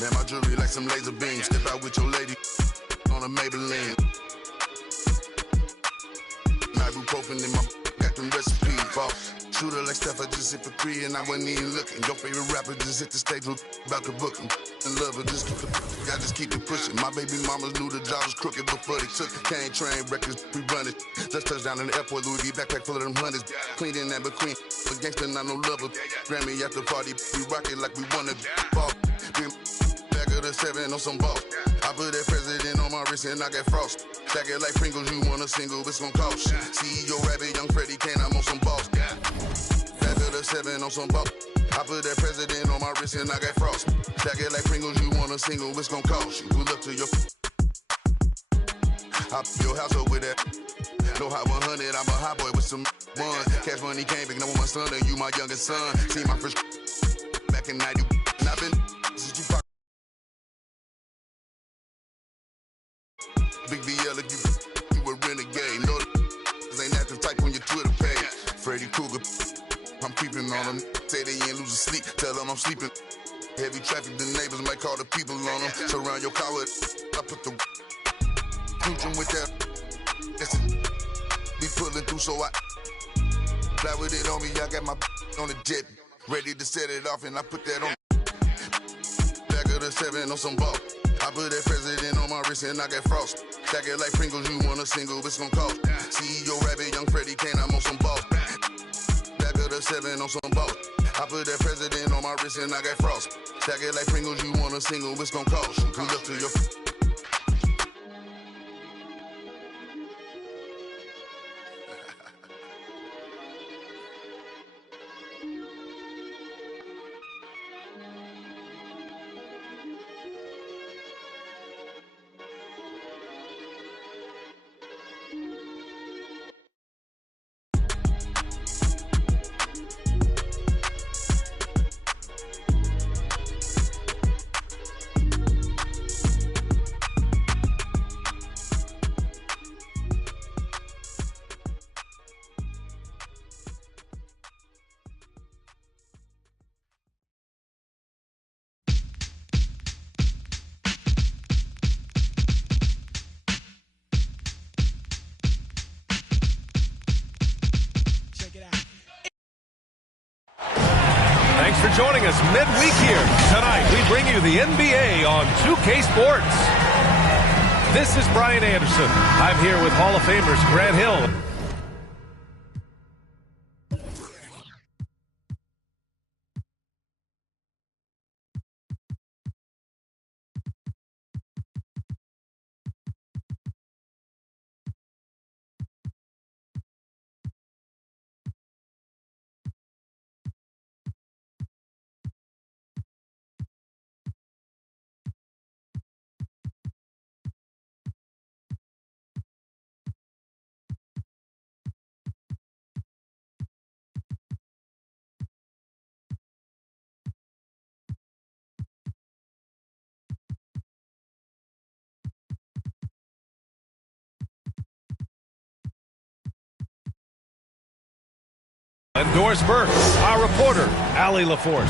Man, my jewelry like some laser beams. Step out with your lady on a Maybelline. Ibuprofen in my got them recipes. Shooter like Steph, I just hit for 3 and I wasn't even looking. Your favorite rapper just hit the stage about to book him. And love her, just keep it, I just keep it pushing. My baby mamas knew the job was crooked before they took it. Can't train records, we run it. Just touched down in the airport, Louis V backpack full of them hundreds. Clean in that between, a gangster not no lover. Grammy after party, we rock it like we wanna ball. Back of the 7 on some ball. I put that president on my wrist and I got frost. Stack it like Pringles, you want a single, it's gon' cost. CEO Rabbit, young Freddie Kane, I'm on some balls. Back of the 7 on some ball. I put that president on my wrist and I got frost. Stack it like Pringles, you want a single, it's gon' cost. You pull up to your hop your house up with that. No hot 100, I'm a hot boy with some ones. Cash money came big, now my son and you my youngest son. See my first back in 90, and I've been since you pop. Big BL if you a renegade. No, this ain't active type on your Twitter page. Freddy Krueger, I'm creeping on them. Say they ain't losing sleep, tell them I'm sleeping. Heavy traffic, the neighbors might call the people on them. Surround your car with, I put the future with that. Be pulling through, so I fly with it on me. I got my on the jet, ready to set it off, and I put that on. Back of the 7 on some ball. I put that president on my wrist and I got frost. Stack it like Pringles, you want a single, it's gon' cost. CEO Rabbit, young Freddie Kane, I'm on some balls. Back of the 7 on some balls. I put that president on my wrist and I got frost. Stack it like Pringles, you want a single, it's gon' cost. You look to your Thanks for joining us midweek here. Tonight, we bring you the NBA on 2K Sports. This is Brian Anderson. I'm here with Hall of Famers Grant Hill. And Doris Burke, our reporter, Allie LaForce.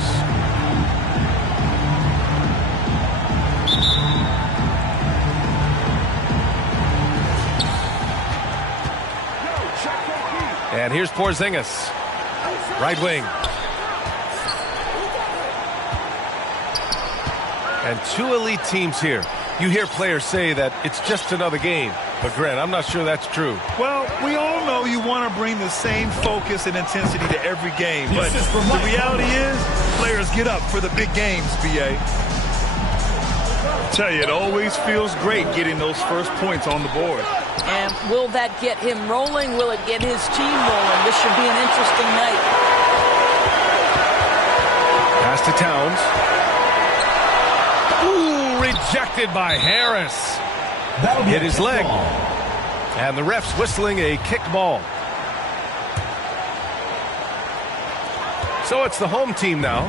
And here's Porzingis, right wing. And 2 elite teams here. You hear players say that it's just another game. But, Grant, I'm not sure that's true. Well, we all know you want to bring the same focus and intensity to every game. But the reality is, players get up for the big games, B.A. Tell you, it always feels great getting those first points on the board. And will that get him rolling? Will it get his team rolling? This should be an interesting night. Pass to Towns. Ooh, rejected by Harris. Hit his leg. And the ref's whistling a kick ball. So it's the home team now.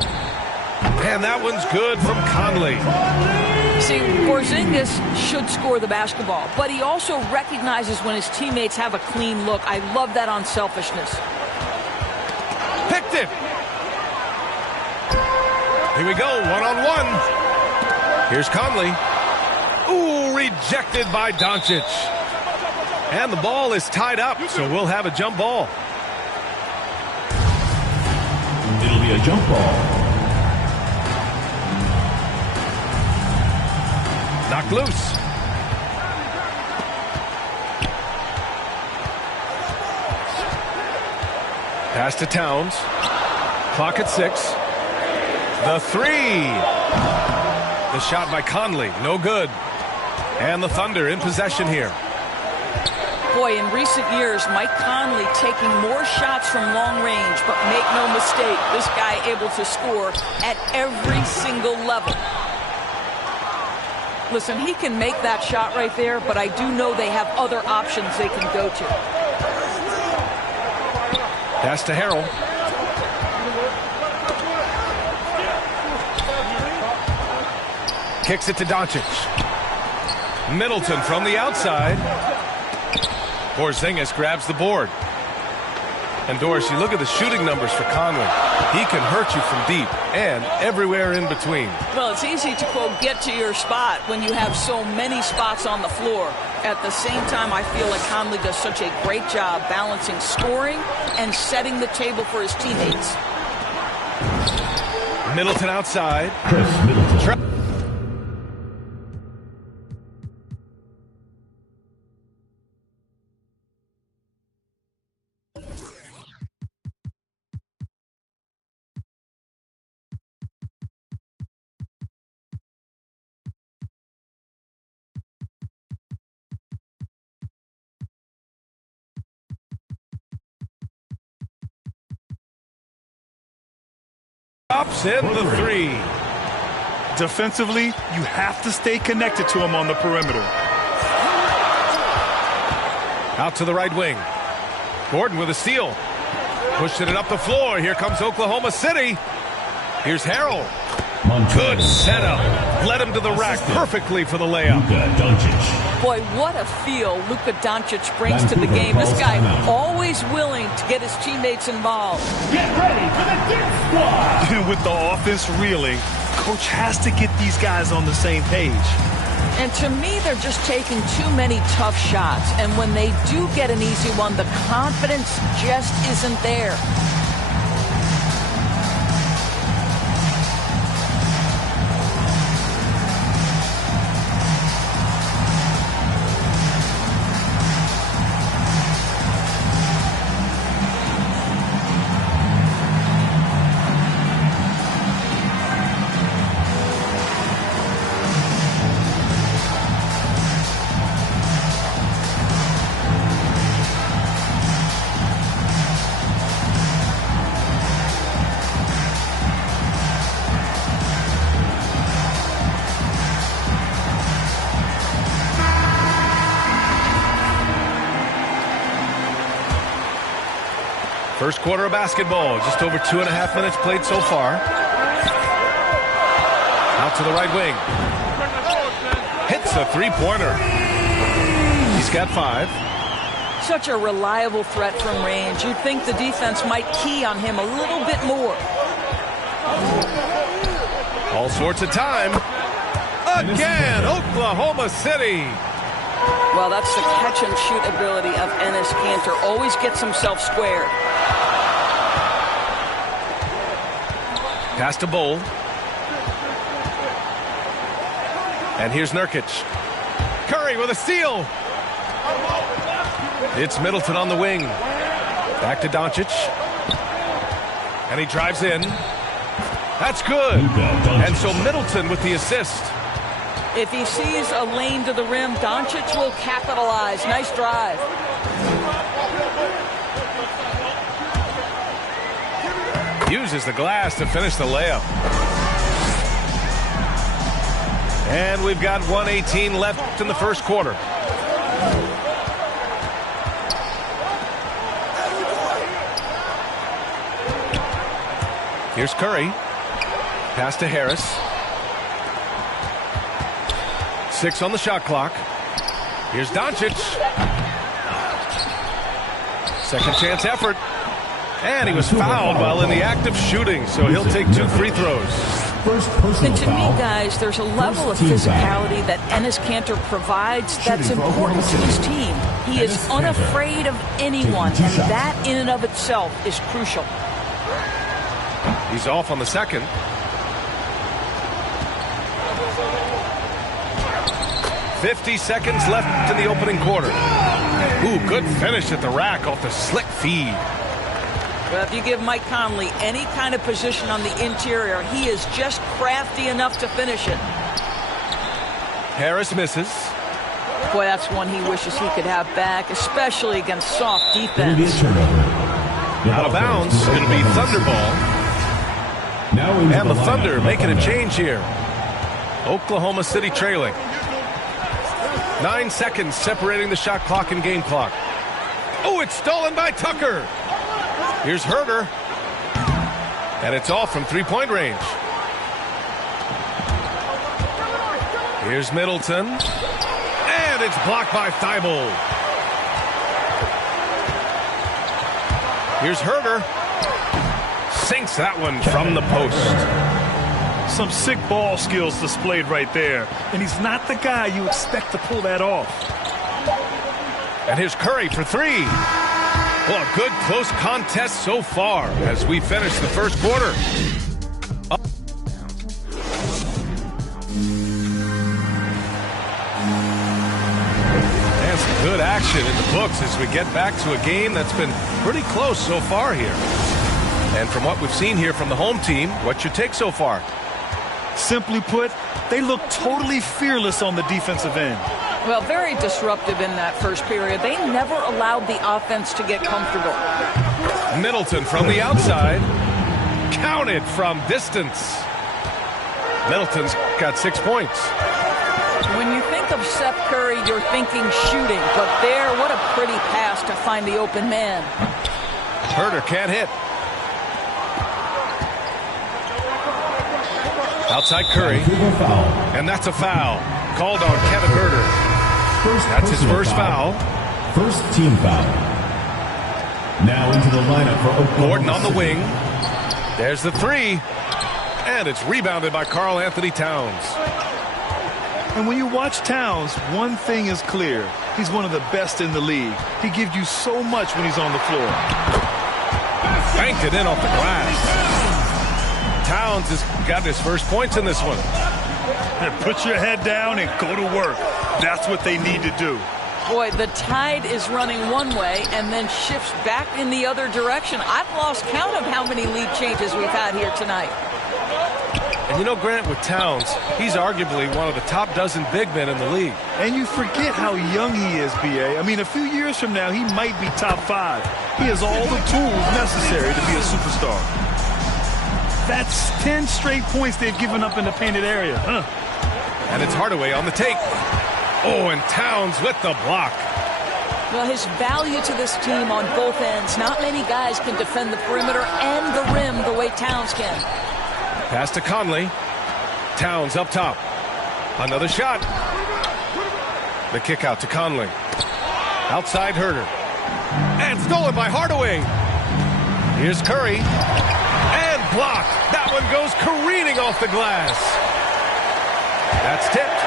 And that one's good from Conley. See, Porzingis should score the basketball, but he also recognizes when his teammates have a clean look. I love that unselfishness. Picked it. Here we go, one-on-one. Here's Conley. Ooh, rejected by Doncic. And the ball is tied up, so we'll have a jump ball. It'll be a jump ball. Knocked loose. Pass to Towns. Clock at 6. The three. The shot by Conley. No good. And the Thunder in possession here. Boy, in recent years, Mike Conley taking more shots from long range, but make no mistake, this guy able to score at every single level. Listen, he can make that shot right there, but I do know they have other options they can go to. Pass to Harrell. Kicks it to Doncic. Middleton from the outside. Porzingis grabs the board. And Doris, you look at the shooting numbers for Conley. He can hurt you from deep and everywhere in between. Well, it's easy to, quote, get to your spot when you have so many spots on the floor. At the same time, I feel like Conley does such a great job balancing scoring and setting the table for his teammates. Middleton outside. Chris Middleton. Drops in the three. Defensively, you have to stay connected to him on the perimeter. Out to the right wing. Gordon with a steal. Pushing it up the floor. Here comes Oklahoma City. Here's Harrell. Good setup. Led him to the rack perfectly for the layup. Luka Doncic. Boy, what a feel Luka Doncic brings to the game. This guy always willing to get his teammates involved. Get ready for the dip squad. And with the offense reeling, coach has to get these guys on the same page. And to me, they're just taking too many tough shots. And when they do get an easy one, the confidence just isn't there. First quarter of basketball, just over 2.5 minutes played so far. Out to the right wing. Hits a three-pointer. He's got 5. Such a reliable threat from range. You'd think the defense might key on him a little bit more. All sorts of time. Again, Oklahoma City. Well, that's the catch-and-shoot ability of Enes Kanter. Always gets himself squared. Pass to Bowl. And here's Nurkic. Curry with a steal. It's Middleton on the wing. Back to Doncic. And he drives in. That's good. And so Middleton with the assist. If he sees a lane to the rim, Doncic will capitalize. Nice drive. Uses the glass to finish the layup. And we've got 1:18 left in the first quarter. Here's Curry. Pass to Harris. 6 on the shot clock. Here's Doncic. Second chance effort. And he was fouled while in the act of shooting, so he'll take 2 free throws. First personal And to foul. me, guys, there's a level of First team physicality that Enes Kanter provides that's Shooting for important to Oklahoma his City. team. He is Enes Kanter. unafraid of anyone, Taking 2 and shots. that in and of itself is crucial. He's off on the second. "50 seconds left in the opening quarter." Ooh, good finish at the rack off the slick feed. Well, if you give Mike Conley any kind of position on the interior, he is just crafty enough to finish it. Harris misses. Boy, that's one he wishes he could have back, especially against soft It'll be a defense. turnover. The Out of ball bounds. goes to It'll be Oklahoma Thunder City. ball. Now into And the lineup Thunder for the making a Thunder. change here. Oklahoma City trailing. 9 seconds separating the shot clock and game clock. Oh, it's stolen by Tucker. Here's Herter. And it's off from three-point range. Here's Middleton. And it's blocked by Thibault. Here's Herter. Sinks that one from the post. Some sick ball skills displayed right there. And he's not the guy you expect to pull that off. And here's Curry for three. Well, a good close contest so far as we finish the first quarter. And some good action in the books as we get back to a game that's been pretty close so far here. And from what we've seen here from the home team, what's your take so far? Simply put, they look totally fearless on the defensive end. Well, very disruptive in that first period. They never allowed the offense to get comfortable. Middleton from the outside. Counted from distance. Middleton's got 6 points. When you think of Seth Curry, you're thinking shooting. But there, what a pretty pass to find the open man. Herter can't hit. Outside Curry. Foul. And that's a foul. Called on Kevin Herter. That's his first foul. First team foul. Now into the lineup for Oklahoma Gordon on the City. wing. There's the three. And it's rebounded by Karl Anthony Towns. And when you watch Towns, one thing is clear. He's one of the best in the league. He gives you so much when he's on the floor. Banked it in off the glass. Towns has got his first points in this one. Put your head down and go to work. That's what they need to do. Boy, the tide is running one way and then shifts back in the other direction. I've lost count of how many lead changes we've had here tonight. And you know, Grant, with Towns, he's arguably one of the top dozen big men in the league. And you forget how young he is, B.A. I mean, a few years from now, he might be top 5. He has all the tools necessary to be a superstar. That's 10 straight points they've given up in the painted area. And it's Hardaway on the take. Oh, and Towns with the block. Well, his value to this team on both ends. Not many guys can defend the perimeter and the rim the way Towns can. Pass to Conley. Towns up top. Another shot. The kick out to Conley. Outside Herter. And stolen by Hardaway. Here's Curry. And blocked. That one goes careening off the glass. That's tipped.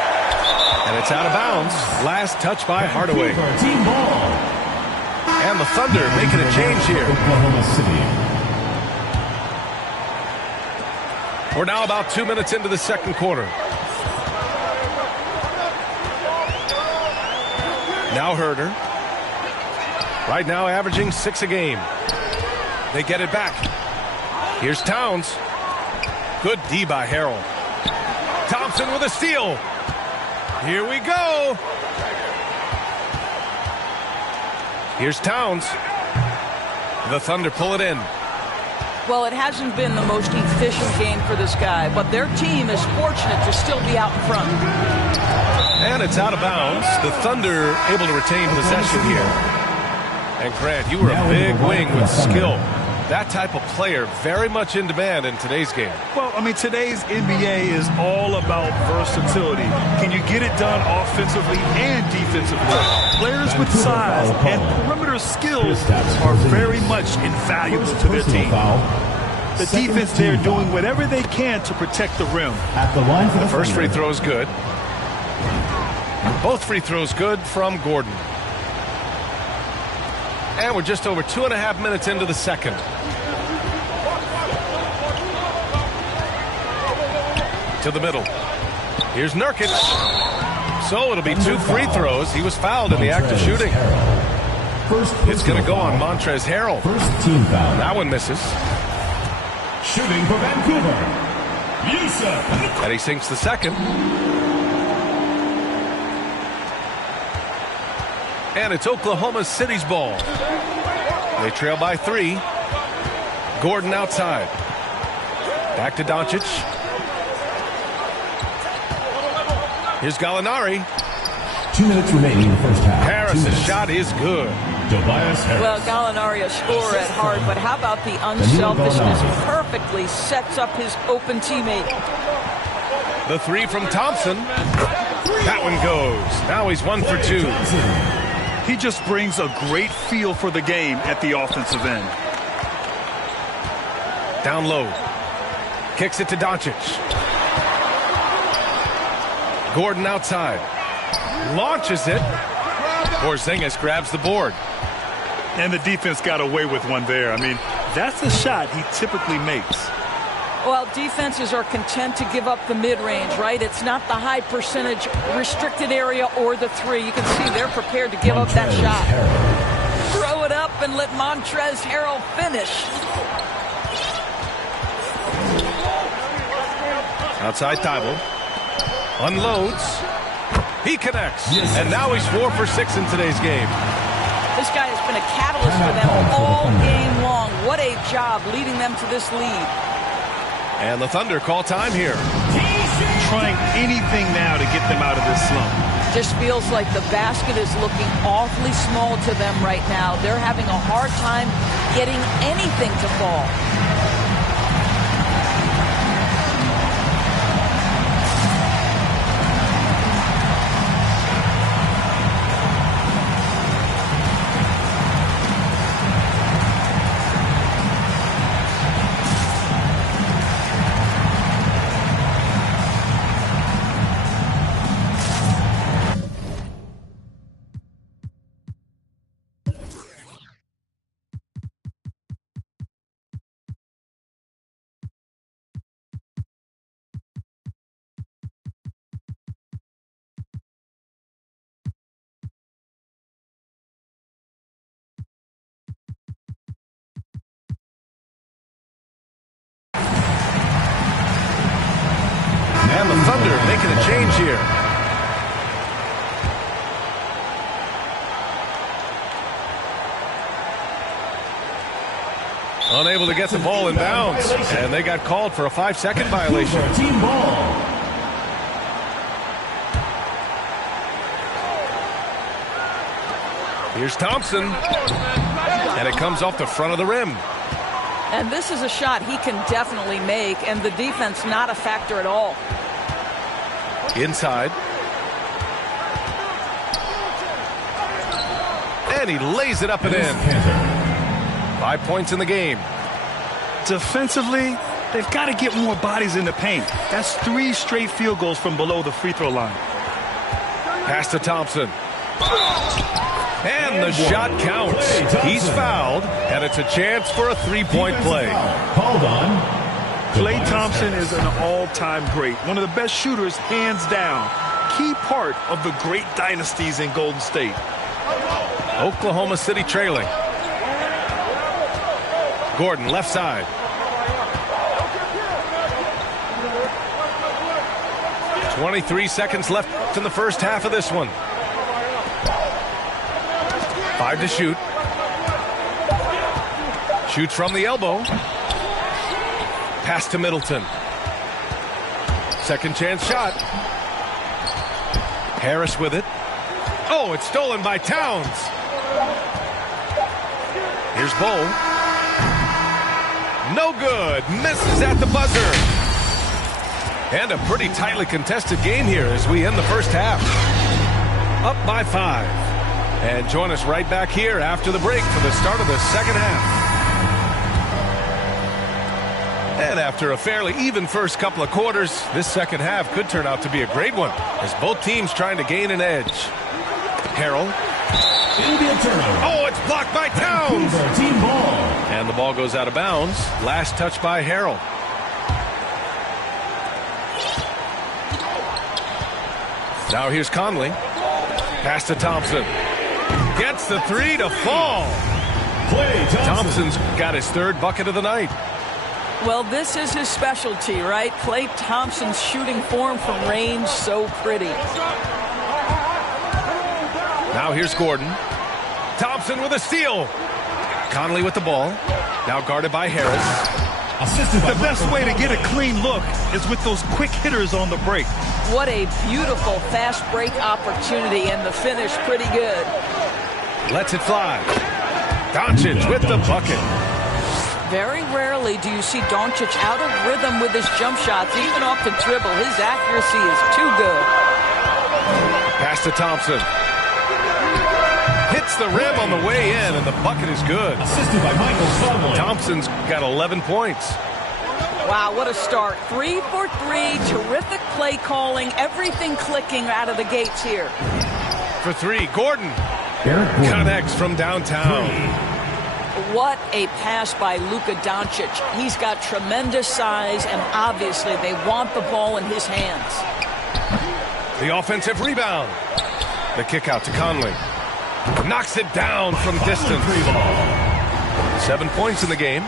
And it's out of bounds. Last touch by Hardaway. Team ball. And the Thunder making a change here. Oklahoma City. We're now about 2 minutes into the second quarter. Now Herter. Right now averaging 6 a game. They get it back. Here's Towns. Good D by Harrell. Thompson with a steal. Here we go. Here's Towns. The Thunder pull it in. Well, it hasn't been the most efficient game for this guy, but their team is fortunate to still be out in front. And it's out of bounds. The Thunder able to retain possession here. And Grant, you were a big wing with skill. That type of player very much in demand in today's game. Well, I mean, today's NBA is all about versatility. Can you get it done offensively and defensively? Players with size and perimeter skills are very much invaluable to their team. The defense there doing whatever they can to protect the rim. At the line for The first free throw is good. Both free throws good from Gordon. And we're just over 2.5 minutes into the second. To the middle. Here's Nurkic. So it'll be 2 free throws. He was fouled in the act of shooting. It's going to go on Montrezl Harrell. First team foul. That one misses. Shooting for Vancouver, Yusuf. And he sinks the second. And it's Oklahoma City's ball. They trail by 3. Gordon outside. Back to Doncic. Here's Gallinari. 2 minutes remaining in the first half. Harris' shot is good. Tobias Harris. Well, Gallinari, a scorer at heart, but how about the unselfishness? Perfectly sets up his open teammate. The 3 from Thompson. That one goes. Now he's 1 for 2. He just brings a great feel for the game at the offensive end. Down low. Kicks it to Doncic. Gordon outside. Launches it. Porzingis grabs the board. And the defense got away with one there. I mean, that's the shot he typically makes. Well, defenses are content to give up the mid-range, right? It's not the high percentage restricted area or the 3. You can see they're prepared to give up that shot. Throw it up and let Montrezl Harrell finish. Outside Thibault. Unloads. He connects. And now he's 4 for 6 in today's game. This guy has been a catalyst for them all game long. What a job leading them to this lead. And the Thunder call time here. Trying anything now to get them out of this slump. Just feels like the basket is looking awfully small to them right now. They're having a hard time getting anything to fall. And the Thunder making a change here. Unable to get the ball in bounds. And they got called for a 5-second violation. Team ball. Here's Thompson. And it comes off the front of the rim. And this is a shot he can definitely make, and the defense not a factor at all. Inside. And he lays it up and in. 5 points in the game. Defensively, they've got to get more bodies in the paint. That's 3 straight field goals from below the free throw line. Pass to Thompson. And the shot counts. He's fouled, and it's a chance for a 3-point play. Called on. Klay Thompson is an all-time great. One of the best shooters, hands down. Key part of the great dynasties in Golden State. Oklahoma City trailing. Gordon, left side. .23 seconds left in the first half of this one. 5 to shoot. Shoots from the elbow. Pass to Middleton. Second chance shot. Harris with it. Oh, it's stolen by Towns. Here's Bowl. No good. Misses at the buzzer. And a pretty tightly contested game here as we end the first half. Up by 5. And join us right back here after the break for the start of the second half. And after a fairly even first couple of quarters, this second half could turn out to be a great one as both teams trying to gain an edge. Harrell. It'll be a turnover. Oh, it's blocked by Towns. Team ball. And the ball goes out of bounds. Last touch by Harrell. Now here's Conley. Pass to Thompson. Gets the three to fall. Thompson's got his third bucket of the night. Well, this is his specialty, right? Klay Thompson's shooting form from range, so pretty. Now here's Gordon. Thompson with a steal. Conley with the ball. Now guarded by Harris. The best way to get a clean look is with those quick hitters on the break. What a beautiful fast break opportunity, and the finish pretty good. Lets it fly. Doncic with the bucket. Very rarely do you see Doncic out of rhythm with his jump shots, even off the dribble. His accuracy is too good. Pass to Thompson. Hits the rim on the way in, and the bucket is good. Assisted by Michael Sumlin. Thompson's got 11 points. Wow, what a start. 3 for 3, terrific play calling, everything clicking out of the gates here. For three, Gordon. Gordon connects from downtown. What a pass by Luka Doncic. He's got tremendous size, and obviously they want the ball in his hands. The offensive rebound. The kick out to Conley. Knocks it down from distance. 7 points in the game.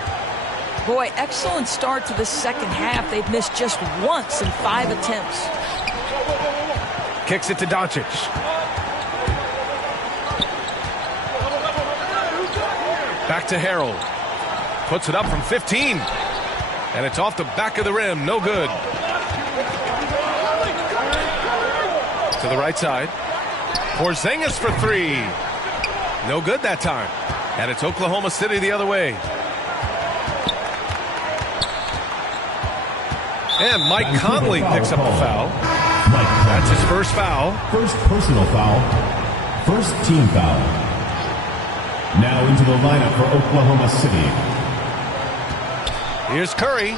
Boy, excellent start to the second half. They've missed just once in 5 attempts. Kicks it to Doncic. Back to Harrell. Puts it up from 15. And it's off the back of the rim. No good. To the right side. Porzingis for three. No good that time. And it's Oklahoma City the other way. And Mike Conley picks up the foul. That's his first foul. First personal foul. First team foul. Now into the lineup for Oklahoma City. Here's Curry.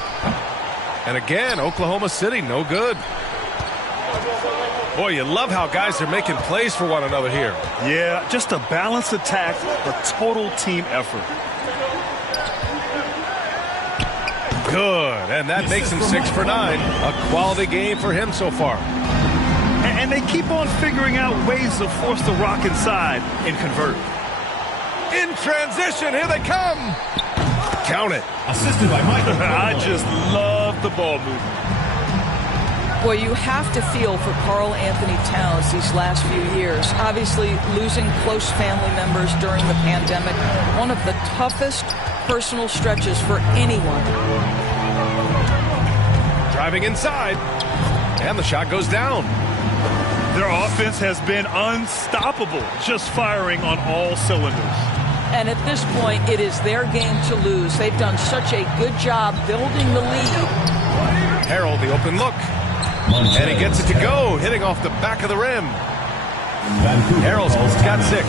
And again, Oklahoma City, no good. Boy, you love how guys are making plays for one another here. Yeah, just a balanced attack, a total team effort. Good, and that makes him 6 for 9. A quality game for him so far. And they keep on figuring out ways to force the rock inside and convert. In transition, here they come. Count it. Assisted by Michael. I just love the ball movement. Boy, you have to feel for Karl Anthony Towns these last few years. Obviously, losing close family members during the pandemic, one of the toughest personal stretches for anyone. Driving inside, and the shot goes down. Their offense has been unstoppable, just firing on all cylinders. And at this point, it is their game to lose. They've done such a good job building the lead. Harrell, the open look. And he gets it to go, hitting off the back of the rim. Harrell's got 6.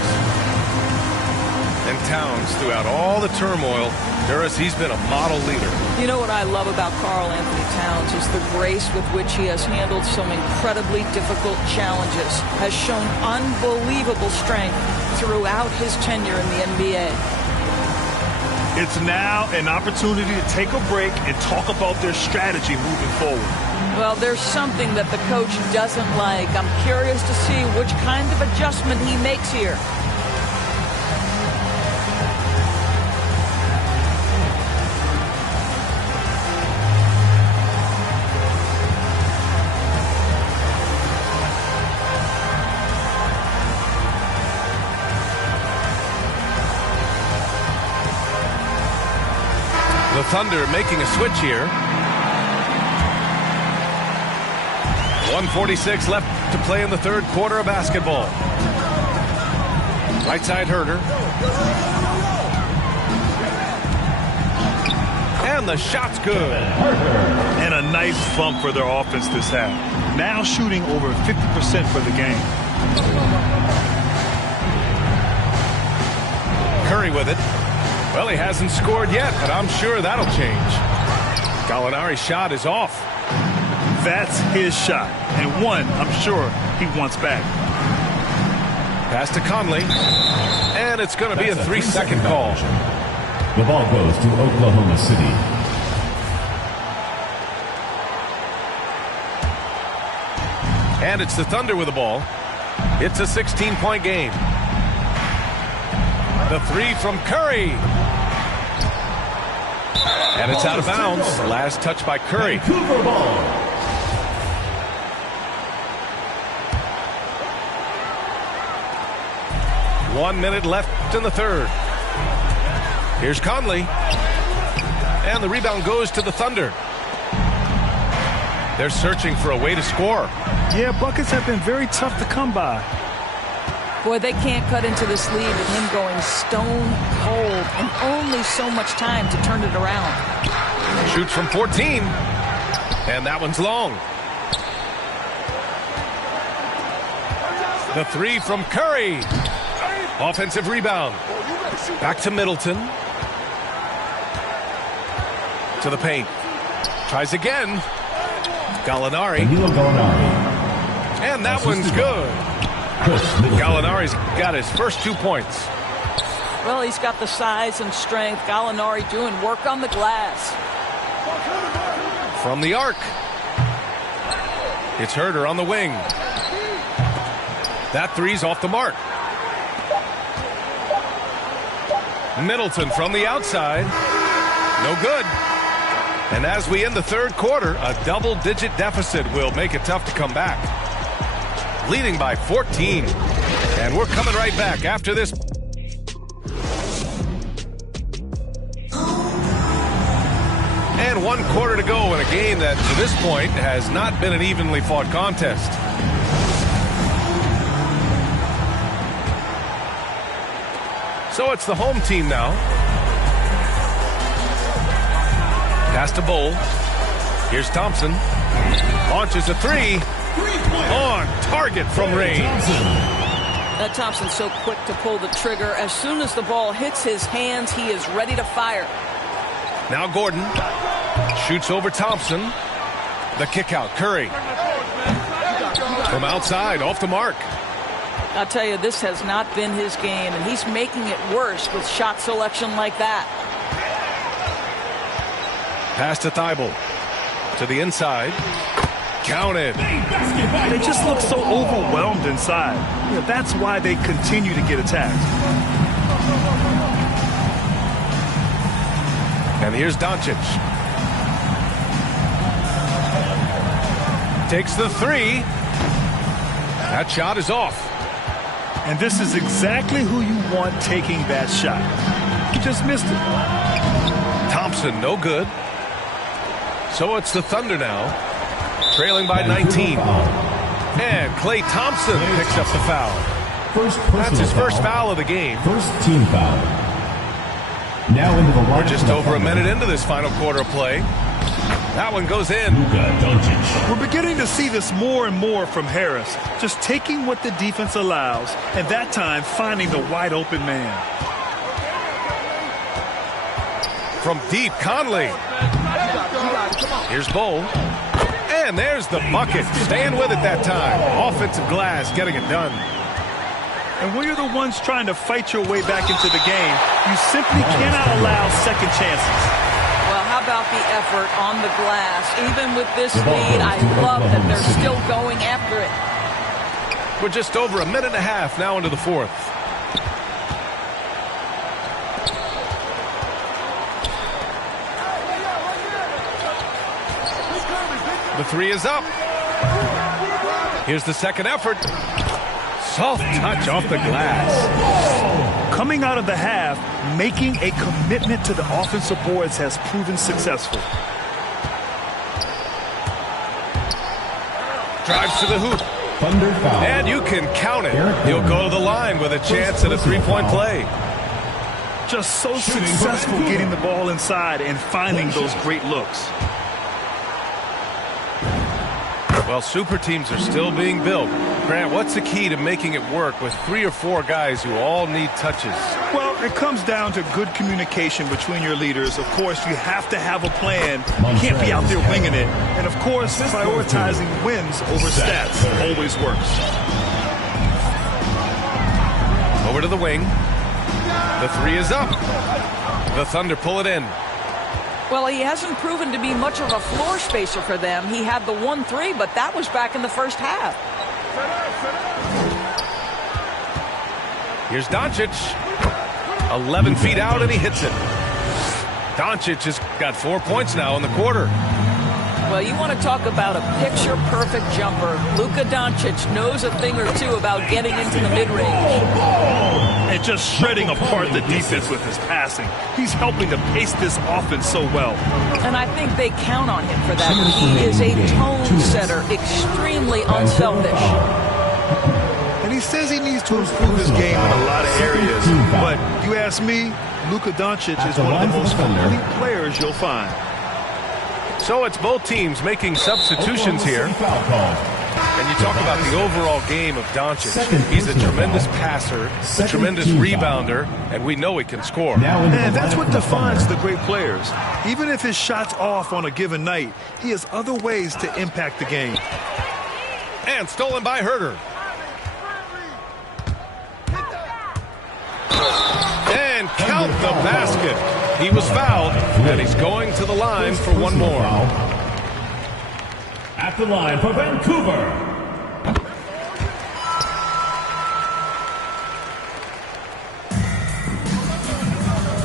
And Towns, throughout all the turmoil, he's been a model leader. You know what I love about Karl Anthony Towns is the grace with which he has handled some incredibly difficult challenges, has shown unbelievable strength throughout his tenure in the NBA. It's now an opportunity to take a break and talk about their strategy moving forward. Well, there's something that the coach doesn't like. I'm curious to see which kind of adjustment he makes here. The Thunder making a switch here. 1:46 left to play in the third quarter of basketball. Right side Herter. And the shot's good. And a nice bump for their offense this half. Now shooting over 50% for the game. Curry with it. Well, he hasn't scored yet, but I'm sure that'll change. Gallinari's shot is off. That's his shot, and one I'm sure he wants back. Pass to Conley, and it's going to be a 3-second call. The ball goes to Oklahoma City. And it's the Thunder with the ball. It's a 16-point game. The three from Curry. And it's out of bounds. Last touch by Curry. Vancouver ball. One minute left in the third. Here's Conley. And the rebound goes to the Thunder. They're searching for a way to score. Yeah, buckets have been very tough to come by. Boy, they can't cut into this lead with him going stone cold and only so much time to turn it around. Shoots from 14. And that one's long. The three from Curry. Offensive rebound. Back to Middleton. To the paint. Tries again. Gallinari. And that one's good. Gallinari's got his first 2 points. Well, he's got the size and strength. Gallinari doing work on the glass. From the arc. It's Herter on the wing. That three's off the mark. Middleton from the outside. No good. And as we end the third quarter, a double-digit deficit will make it tough to come back. Leading by 14. And we're coming right back after this. And 1 quarter to go in a game that, to this point, has not been an evenly fought contest. So it's the home team now. Pass to Bowl. Here's Thompson. Launches a three. On target from range. That Thompson's so quick to pull the trigger. As soon as the ball hits his hands, he is ready to fire. Now Gordon shoots over Thompson. The kick out. Curry. From outside, off the mark. I'll tell you, this has not been his game, and he's making it worse with shot selection like that. Pass to Thibault. To the inside. Counted. They just look so overwhelmed inside. Yeah, that's why they continue to get attacked. And here's Doncic. Takes the three. That shot is off. And this is exactly who you want taking that shot. He just missed it. Thompson, no good. So it's the Thunder now, trailing by 19. And Klay Thompson picks up the foul. That's his first foul of the game. First team foul. Now into the line. We're just over a minute into this final quarter of play. That one goes in. We're beginning to see this more and more from Harris. Just taking what the defense allows, and that time finding the wide open man. From deep, Conley. Here's Bowl. And there's the bucket. Staying with it that time. Offensive glass, getting it done. And when you're the ones trying to fight your way back into the game, you simply cannot allow second chances. Well, how about the effort on the glass? Even with this lead, I love that they're still going after it. We're just over a minute and a half now into the fourth. The three is up. Here's the second effort. Soft touch off the glass. Coming out of the half, making a commitment to the offensive boards has proven successful. Drives to the hoop. Thunder foul. And you can count it. He'll go to the line with a chance at a three-point play. Just so successful getting the ball inside and finding those great looks. Well, super teams are still being built. Grant, what's the key to making it work with 3 or 4 guys who all need touches? Well, it comes down to good communication between your leaders. Of course, you have to have a plan. You can't be out there winging it. And, of course, prioritizing wins over stats always works. Over to the wing. The 3 is up. The Thunder pull it in. Well, he hasn't proven to be much of a floor spacer for them. He had the 1-3, but that was back in the first half. Here's Doncic. 11 feet out, and he hits it. Doncic has got 4 points now in the quarter. Well, you want to talk about a picture-perfect jumper. Luka Doncic knows a thing or two about getting into the mid-range. And just shredding apart the defense with his passing. He's helping to pace this offense so well. And I think they count on him for that. He is a tone setter, extremely unselfish. And he says he needs to improve his game in a lot of areas. But you ask me, Luka Doncic is one of the most complete players you'll find. So it's both teams making substitutions here. And you talk about the overall game of Doncic. He's a tremendous passer, a tremendous rebounder, and we know he can score. And that's what defines the great players. Even if his shot's off on a given night, he has other ways to impact the game. And stolen by Herter. And count the basket. He was fouled, and he's going to the line for one more. At the line for Vancouver.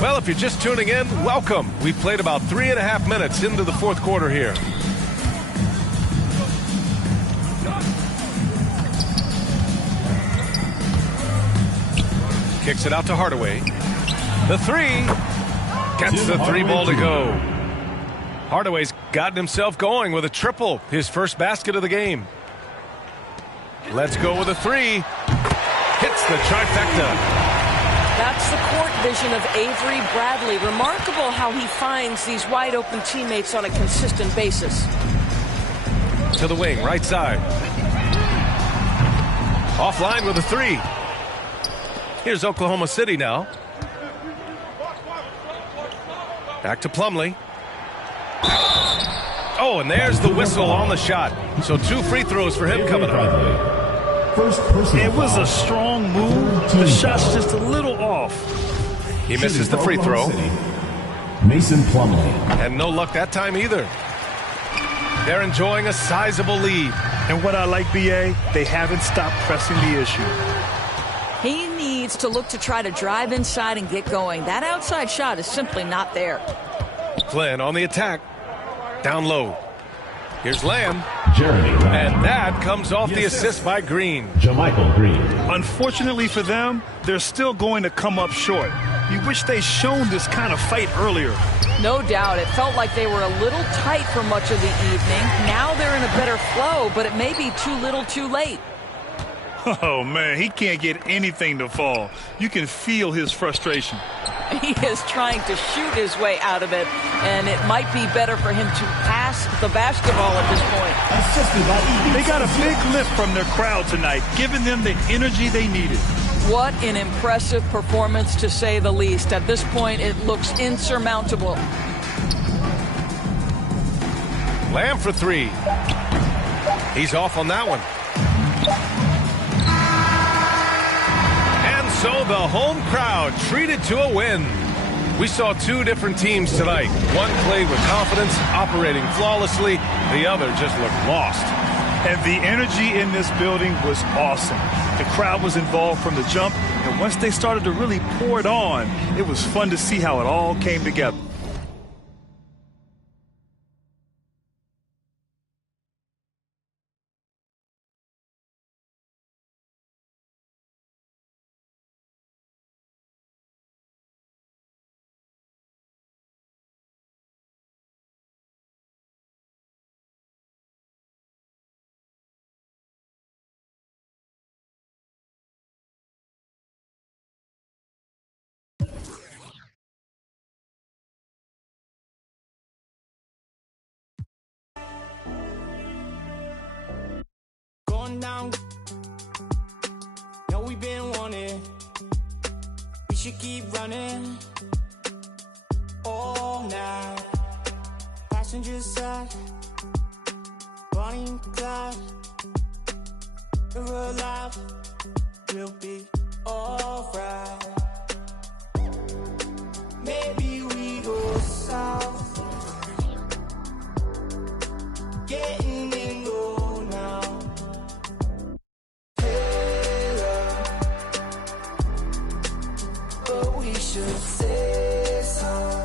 Well, if you're just tuning in, welcome. We played about 3.5 minutes into the fourth quarter here. Kicks it out to Hardaway. The 3. Gets the 3 ball to go. Hardaway's gotten himself going with a triple, his first basket of the game. Let's go with a 3. Hits the trifecta. That's the court vision of Avery Bradley. Remarkable how he finds these wide open teammates on a consistent basis. To the wing, right side. Offline with a 3. Here's Oklahoma City now. Back to Plumlee. Oh, and there's the whistle on the shot. So 2 free throws for him coming up. It was a strong move. The shot's just a little off. He misses the free throw. Mason Plumlee. And no luck that time either. They're enjoying a sizable lead. And what I like, B.A., they haven't stopped pressing the issue. He needs to look to try to drive inside and get going. That outside shot is simply not there. Flynn on the attack. Down low. Here's Lamb. Jeremy Lamb. And that comes off the assist by Green. Jamichael Green. Unfortunately for them, they're still going to come up short. You wish they'd shown this kind of fight earlier. No doubt. It felt like they were a little tight for much of the evening. Now they're in a better flow, but it may be too little too late. Oh, man, he can't get anything to fall. You can feel his frustration. He is trying to shoot his way out of it, and it might be better for him to pass the basketball at this point. They got a big lift from their crowd tonight, giving them the energy they needed. What an impressive performance, to say the least. At this point, it looks insurmountable. Lamb for 3. He's off on that one. So the home crowd treated to a win. We saw 2 different teams tonight. One played with confidence, operating flawlessly. The other just looked lost. And the energy in this building was awesome. The crowd was involved from the jump, and once they started to really pour it on, it was fun to see how it all came together. Down. should keep running all night. Passenger side, Bonnie and Clyde. If we're alive, we'll be alright. Maybe we go south, getting in low now. But we should say so.